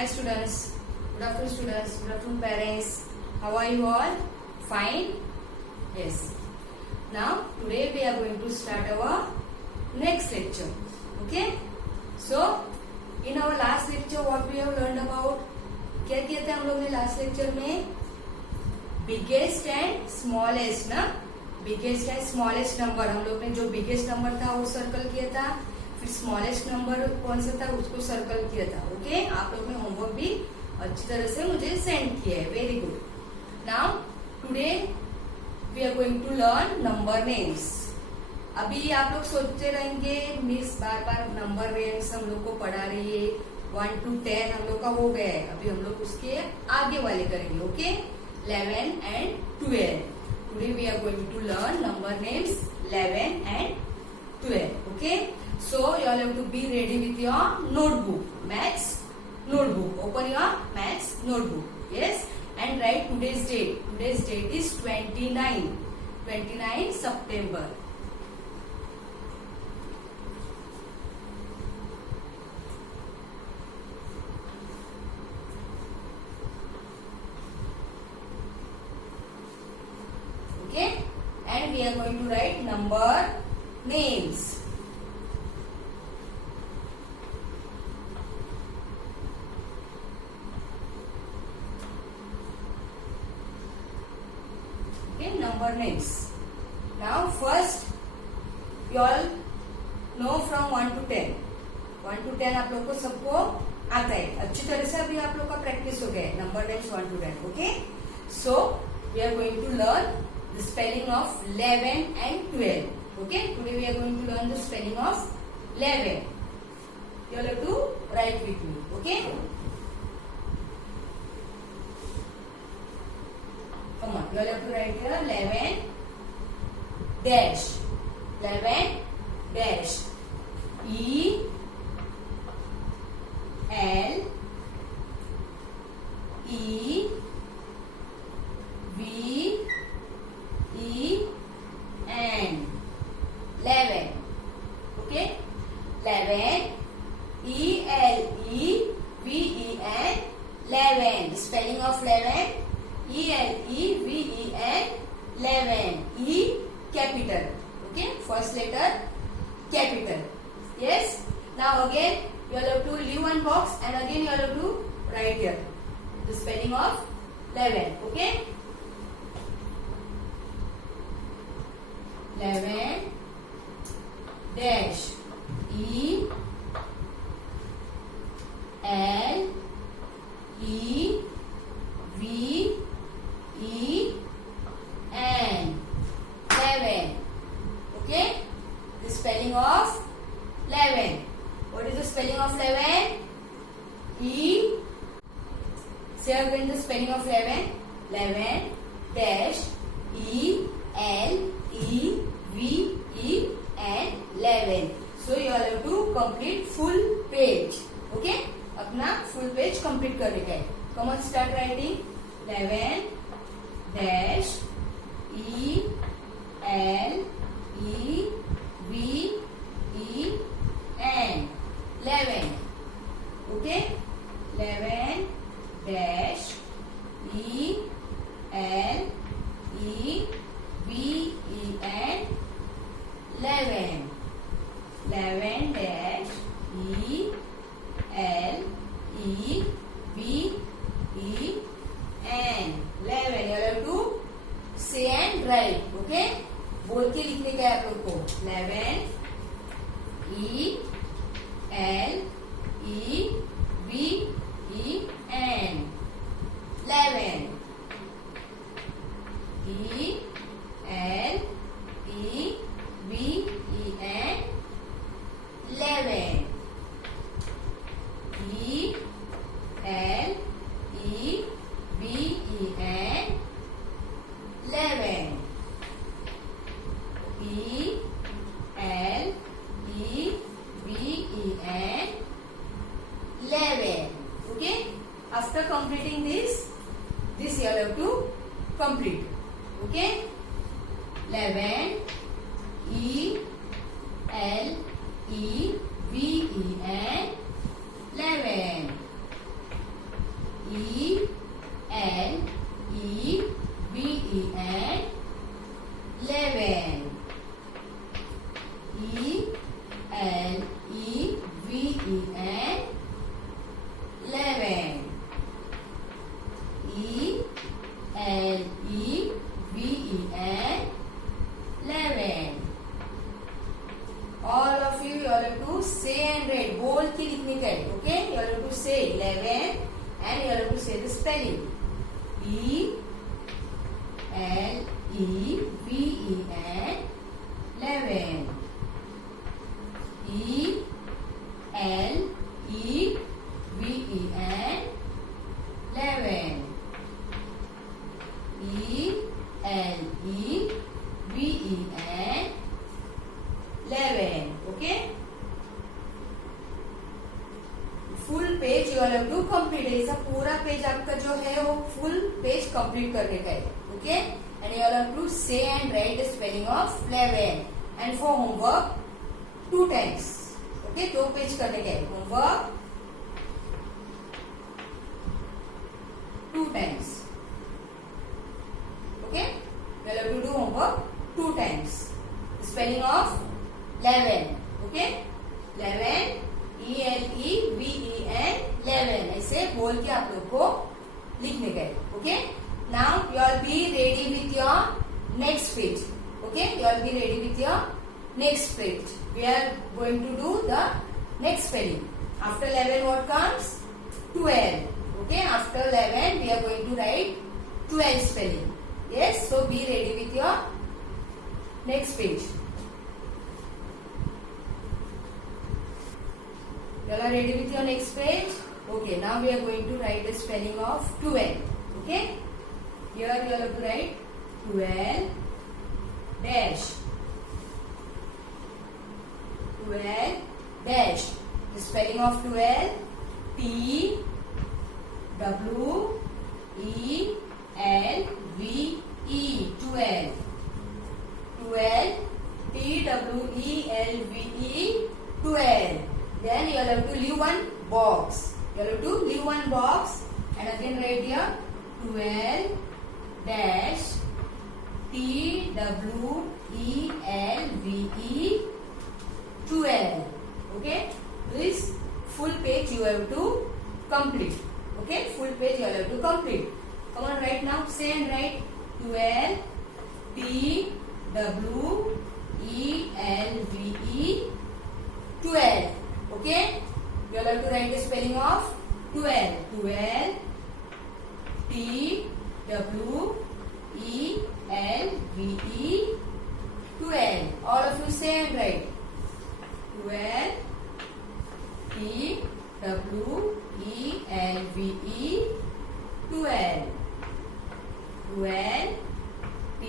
Hi students, good afternoon students, good afternoon parents. How are you all? Fine? Yes. Now today we are going to start our next lecture. Okay? So in our last lecture what we have learned about, क्या किया था हम लोग ने last lecture में? Biggest and smallest ना, biggest and smallest number, हम लोग ने जो बिगेस्ट नंबर था वो सर्कल किया था, फिर स्मॉलेस्ट नंबर कौन सा था उसको सर्कल किया था. ओके, आप लोग ने होमवर्क भी अच्छी तरह से मुझे सेंड किया है. Very good. Now today we are going to learn number names. अभी आप लोग सोचते रहेंगे मिस बार बार नंबर नेम्स हम लोग को पढ़ा रही है, 1 to 10 हम लोग का हो गया है, अभी हम लोग उसके आगे वाले करेंगे. Okay, 11 and 12. Today we are going to learn number names 11 and 12. Okay, so you all have to be ready with your notebook, maths notebook. Open your maths notebook. Yes, and write today's date. Today's date is 29 September. Okay, and we are going to write number names. Okay, number names. Now first you all know from 1 to 10. 1 to 10 आप लोग को सबको आता है अच्छी तरह से. अभी आप लोग का प्रैक्टिस हो गया है number names 1 to 10. Okay, so we are going to learn the spelling of 11 and 12. Okay, today we are going to learn the spelling of 11. You all have to write with me. Okay, come on, you all have to write here 11 dash, 11 dash, E L E V E N 11. Okay, 11 E L E V E N 11. Spelling of 11 E L E V E N 11. E capital. Okay, first letter capital. Yes. Now again you all have to leave one box and again you all have to write here the spelling of 11. Okay, 11 dash E L E V E N 11. Okay, the spelling of 11. What is the spelling of 11? E. Say again the spelling of 11. 11 dash E L E V E N 11. So you all have to complete full page. Okay, अपना full page complete करने का है. Come on, start writing. 11 dash E L E V E N 11. Okay, 11 dash E L E V E N 11. 11 dash E L E V E N 11. You have to say and write. Okay, बोल के लिखने का है आप लोग को. 11 E L E V E N 11. E L E V E N 11. E L E V E N 11. E L E V E N 11. Okay, after completing this you all have to complete. Okay, 11 E L E V E N 11. E L E V E N 11. E L E V E N 11. E L E V E N 11. All of you have to say and write. बोल के लिखने का है. Okay? You have to say 11 and you have to say the spelling. E L E V E N 11. E L E V E N 11. E L E V E N 11. Okay? Full page you have to complete. ऐसा पूरा page आपका जो है वो full page complete करने का है. Okay? And you have to say and write the spelling of 11. And for homework 2 times. Okay? 2 page करने का है. Homework 2 times. Okay? You have to do homework 2 times. Spelling of 11. Okay? 11 E L E V E N 11. ऐसे बोल के आप लोग को लिखने गए. Okay? Now you all be ready with your next page. Okay? You all be ready with your next page. We are going to do the next spelling. After 11 what comes? 12. Okay? After 11 we are going to write 12 spelling. Yes? So be ready with your next page. You all are ready with your next page? Okay, now we are going to write the spelling of 12. Okay? Here you all have to write 12 dash. 12 dash. The spelling of 12 T W E L V E 12. 12 T W E L V E 12. Then you will have to leave one box. You will have to leave one box and again write here 12 dash T W E L V E 12. Okay? This full page you have to complete. Okay? Full page you have to complete. Come on, write now. Say and write 12 T W E L V E 12. Okay? You will have to write the spelling of 12. 12 T W E L V E 12. All of you say and write 12 T W E L V E 12. 12 T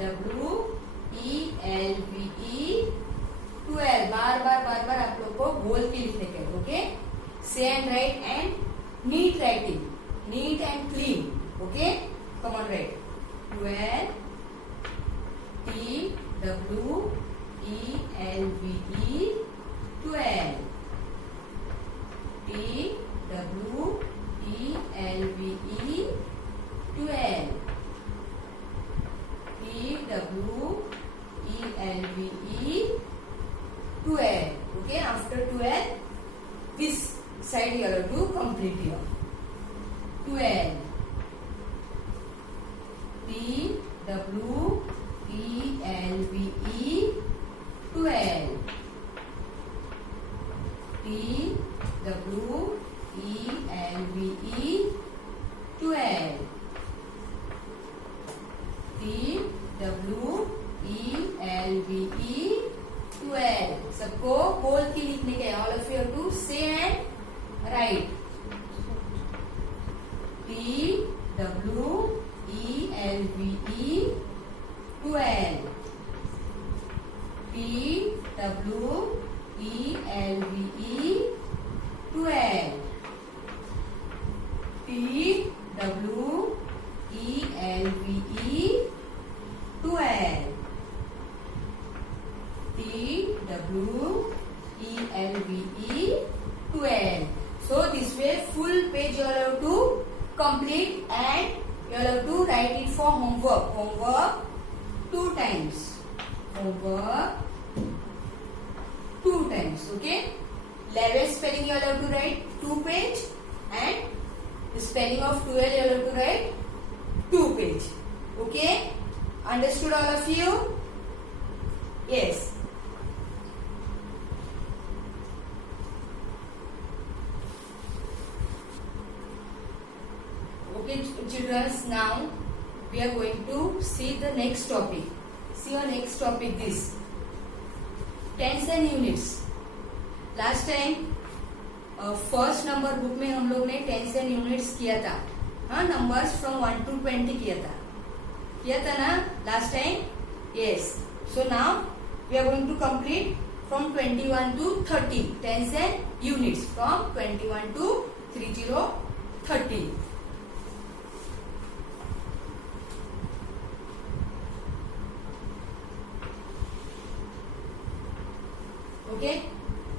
W E L V E 12. बार बार आप लोग को बोल के लिखने के. Okay? Say and write and neat writing. Neat and clean. Okay? Come on write 12 T W E L V E 12. T W E L V E 12. T W E L V E 12. Okay, after 12 this side you have to complete here. 12 T W E L V E 12. T W E L V E 12. T W E L V E 12. सबको बोल के लिखने के. All of you have to say and write. T W E L V E 12. T W E L V E 12. T W E L V E 12. T W E L V E 12. So this this way full page you have to complete and you have to write it for homework. Homework 2 times. Homework 2 times. Okay. 11 spelling you have to write 2 page and the spelling of 12 you have to write 2 page. Okay. Understood all of you? Yes. Okay, children, now we are going to see the next topic. See your next topic, this tens and units. Last time first number book में हम लोग ने tense and units किया था. हाँ, numbers from 1 to 20 किया था ना last time. Yes. So now we are going to complete from 21 to 30 tens and units from 21 to 30. Okay.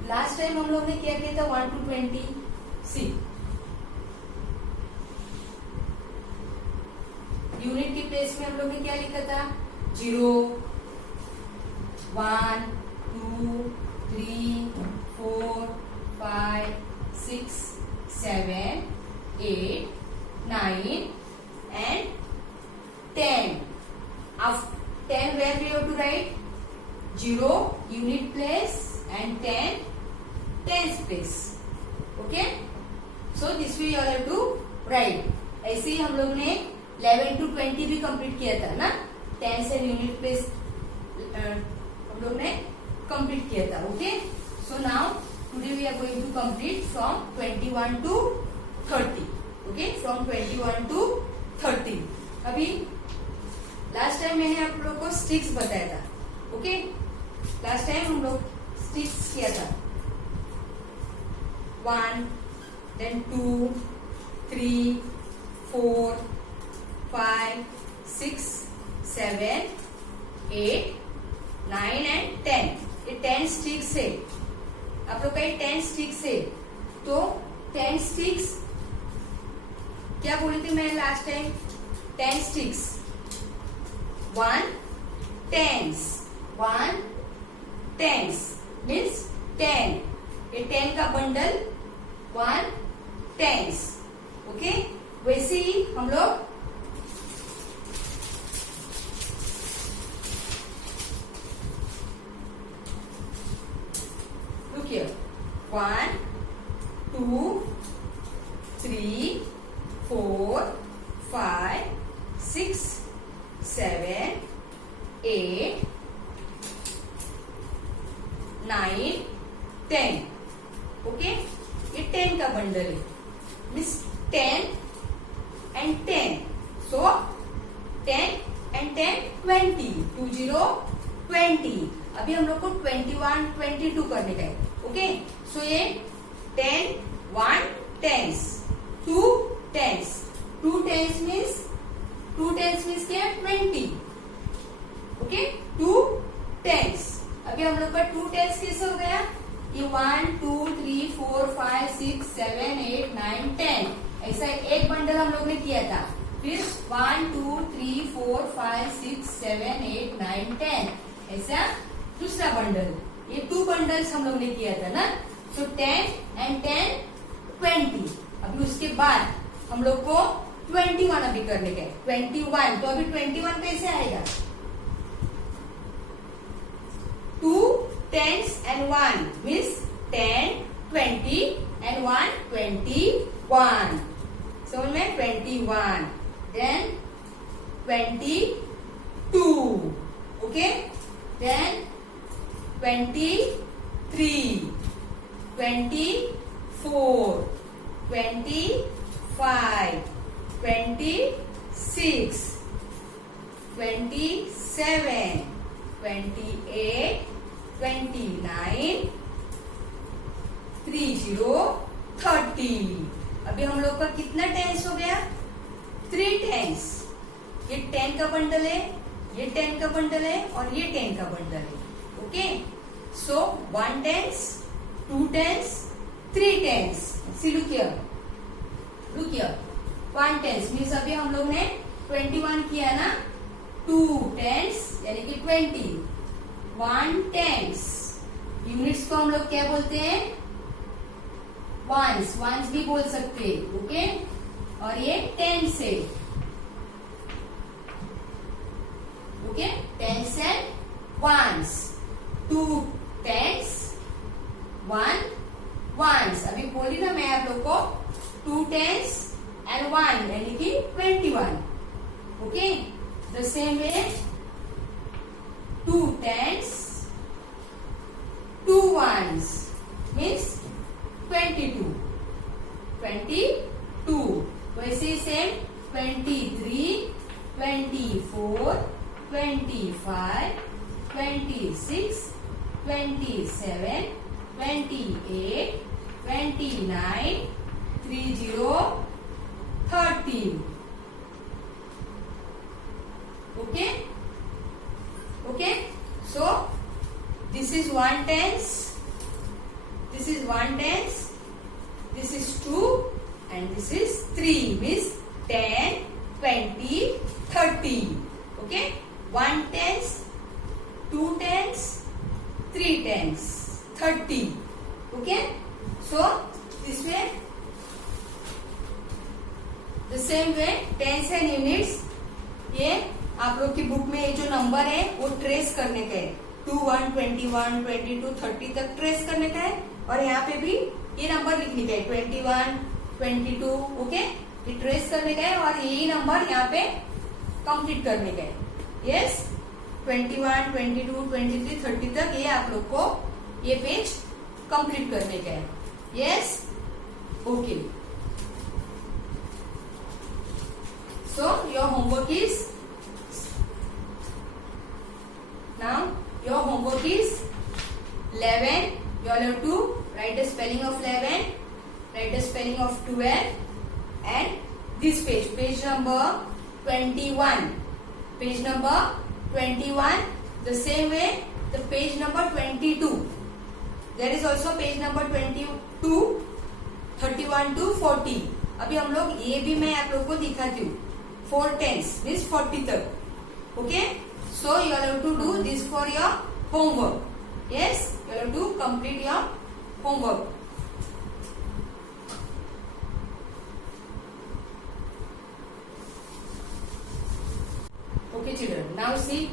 Last time हम लोग ने क्या किया था 1 to 20. सी यूनिट की प्लेस में हम लोग ने क्या लिखा था 0, 1, 2, 3, 4, 5, 6, 7, 8, 9 and 10. After 10 where we have to write 0 unit place and 10 tens place. Okay. So this way you all have to write. ऐसे ही हम लोग ने 11 to 20 भी कंप्लीट किया था ना. टेंस एंड यूनिट प्लेस हम लोग ने कंप्लीट किया था. Okay. So now today we are going to complete from 21 to 30. Okay. From 21 to 30. अभी लास्ट टाइम मैंने आप लोग को स्टिक्स बताया था. ओके. लास्ट टाइम हम लोग स्टिक्स किया था 1, then 2, 3, 4, 5, 6, 7, 8, 9 and 10. ये 10 स्टिक्स है. आप लोग का ये 10 स्टिक्स है. तो 10 स्टिक्स क्या बोली थी मैं last time? 10 sticks 1 tens. 1 tens means 10. ये 10 का बंडल 1 tens. ओके. वैसे ही हम लोग look here 1, 2, 3, 4, 5, 6, 7, 8, 9, 10. ओके. ये 10 का बंडल है. Means 10 and 10. So 10 and 10 20. 20 20. अभी हम लोग को 21 22 करने का है. ओके. सो ये 10 1 tens 2 tens 2 tens मीन्स क्या 20. ओके. 2 tens. अभी हम लोग का 2 tens कैसे हो गया? ये 1 2 3 4 5 6 7 8 9 10. ऐसा एक बंडल हम लोग ने किया था. फिर 1 2 3 4 5 6 7 8 9 10. ऐसा दूसरा बंडल. ये 2 बंडल्स हम लोग ने किया था ना. सो 10 and 10 20. अभी उसके बाद हम लोग को 21 अभी करने का है. 21. तो अभी 21 कैसे आएगा? 2 tens and 1 means 10 20 and 1 21. समझ में? 21. Then 22. Okay. Then 23, 24, 25, 26, 27, 28, 29, 30, 30. अभी हम लोग का कितना टेंस हो गया? 3 टेंस. ये 10 का बंडल है, ये 10 का बंडल है और ये 10 का बंडल है. Okay. So 1 tens, 2 tens, 3 tens. See, look here. Look here. 1 tens means अभी हम लोग ने 21 किया ना. 2 tens यानी कि 20. 1 tens. यूनिट्स को हम लोग क्या बोलते हैं? वंस. वंस भी बोल सकते हैं. ओके. और ये टेंस है. Okay. Tens and ones. 2 tens. 1 ones. अभी बोली ना मैं आप लोग को 2 tens and 1 यानी कि 21. Okay. The same way 2 tens, 2 ones means 22. 22. वैसे same 23, 24, 25, 26, 27, 28, 29, 30, 13. Okay? Okay? So, this is 1 tens, this is 1 tens, this is 2 and this is 3 means 10, 20, 30. Okay? 1 tens, 2 tens, 3 tens, 30. Okay? So, this way, the same way, tens and units, ये आप लोग की book में ये जो number है वो trace करने का है. 2, 1, 21, 22, 30 तक ट्रेस करने का है. और यहाँ पे भी ये नंबर लिखने का है 21, 22. ओके. ये ट्रेस करने का है और यही नंबर यहाँ पे कंप्लीट करने का है. यस. 21, 22, 23, 30 तक ये आप लोग को ये पेज कंप्लीट करने का है. Yes. Okay. So your homework is now your homework is 11. You all have to write the spelling of 11, write the spelling of 12 and this page, page number 21. Page number 21. The same way the page number 22. There is also page number 22, 31 to 40. अभी हम लोग ये भी मैं आप लोग को दिखाती हूँ. 4 tens means 40 तक. Okay? So you have to do this for your homework. Yes, you have to complete your homework. Okay, children. Now see.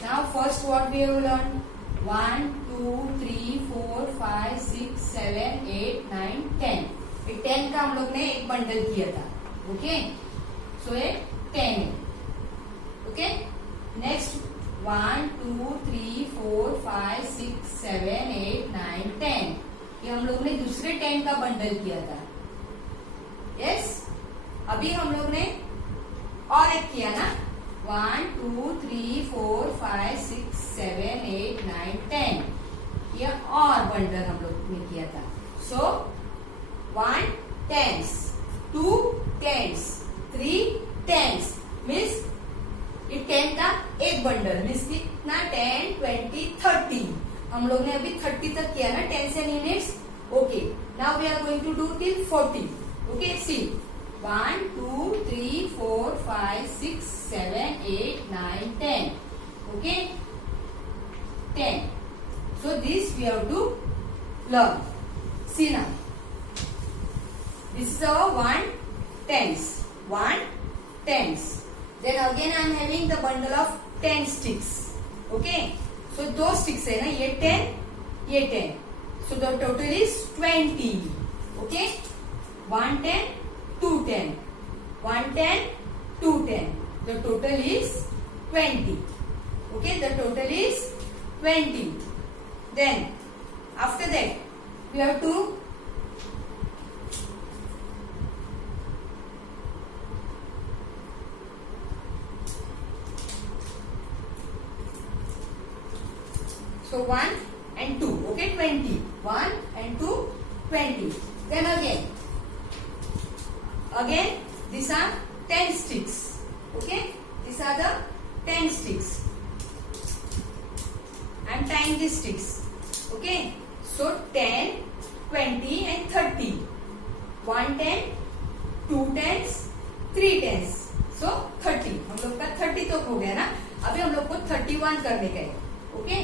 Now first what we have learned. 1, 2, 3, 4, 5, 6, 7, 8, 9, 10. ये 10 का हम लोग ने एक बंडल किया था. Okay. So ये 10 है. Okay. नेक्स्ट 1, 2, 3, 4, 5, 6, 7, 8, 9, 10. ये हम लोग ने दूसरे 10 का बंडल किया था. यस. अभी हम लोग ने और एक किया ना. 1, 2, 3, 4, 5, 6, 7, 8, 9, 10. ये और बंडल हम लोग ने किया था. सो 1 tens, 2 tens, 3 tens मीन्स ये 10 का एक बंडल मीन्स कितना 10, 20, 30. हम लोग ने अभी 30 तक किया ना tens and units. Okay. Now we are going to do till 40. Okay. See 1, 2, 3, 4, 5, 6, 7, 8, 9, 10. Okay. 10. So this we have to learn. See now. This is our 1 tens. 1 tens. Then again I am having the bundle of 10 sticks. Okay. So दो sticks है ना. ये 10, ये 10. So the total is 20. Okay. 1 10, 2 10. 1 10, 2 10. The total is 20. Okay. The total is 20. Then after that we have to so 1 and 2. Okay. 20. 1 and 2, 20. Then again these are 10 sticks. Okay. These are the 10 sticks. I am tying these sticks. Okay. So 10, 20 and 30. 1 10, 2 10s, 3 10s. So 30. हम लोग का 30 तो हो गया ना. अभी हम लोग को 31 करने का है. Okay,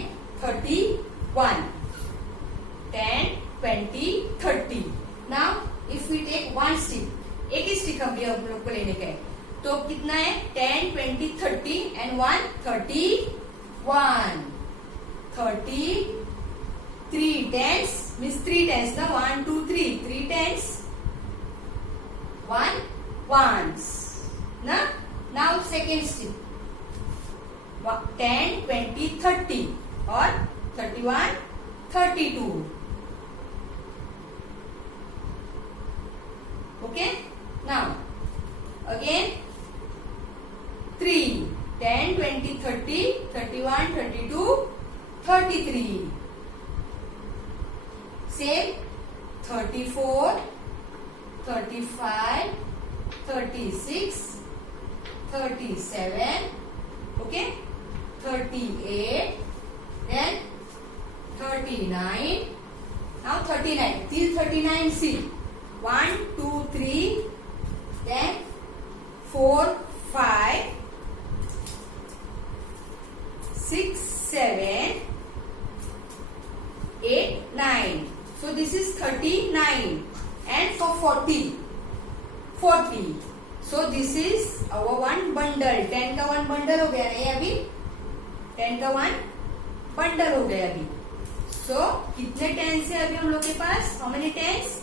31. 10, 20, 30. Now if we take one stick, एक ही स्टिक हम लोग को लेने का है, तो कितना है? 10, 20, 30 and 1 31. 3 tens means 3 tens na. 1 2 3 3 tens, 1 ones na. Now second stick, 10, 20, 30 or 31, 32. Okay, now again 3, 10, 20, 30, 31, 32, 33. Same 34, 35, 36, 37, okay, 38, then 39. Now 39, till 39 see. 1, 2, 3, then 4, 5, 6, 7, 8, 9. So this is 39. And for 40, 40. So this is our one bundle. 10 का one bundle हो गया ना ये अभी. 10 का one bundle हो गया अभी. So कितने tens है अभी हम लोग के पास? How many tens?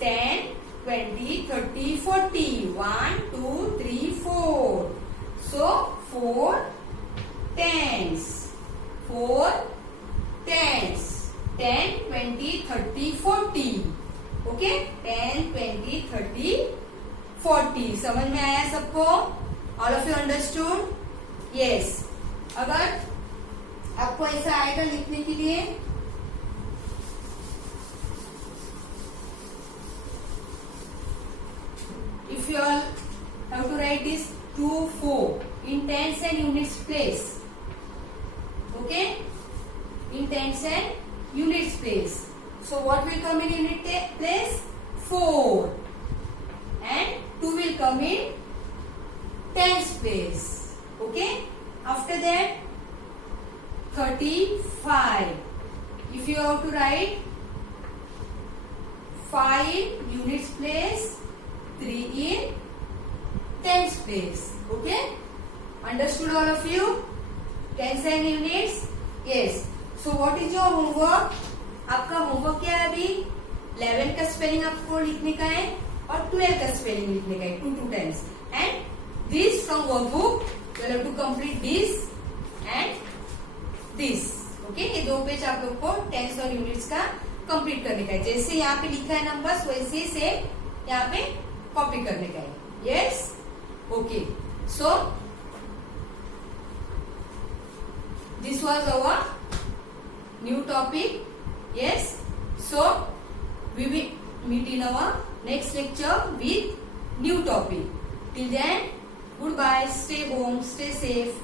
10, 20, 30, 40. 1, 2, 3, 4. So 4 tens. 4 tens. 10, 20, 30, 40. Okay? 10, 20, 30, 40. समझ में आया सबको? All of you understood? Yes. अगर आपको ऐसा आएगा लिखने के लिए, if you all have to write this 2, 4 in tens and units place. Okay? In tens and units place. So what will come in unit place? 4. And 2 will come in tens place. Okay? After that 35. If you have to write 5 units place, 3 in tens place. Okay? Understood all of you? Tens and units? Yes. So what is your homework? आपका homework क्या है अभी? 11 का spelling आपको लिखने का है और 12 का स्पेलिंग लिखने का है 2 times. And this from workbook you will have to complete this and this. Okay? ये 2 पेज आप लोग को टेंस और यूनिट्स का कंप्लीट करने का है. जैसे यहाँ पे लिखा है नंबर्स वैसे से यहाँ पे कॉपी करने का है. Yes? Okay. So this was our new topic. Yes. So we will meet in our next lecture with new topic. Till then, goodbye. Stay home. Stay safe.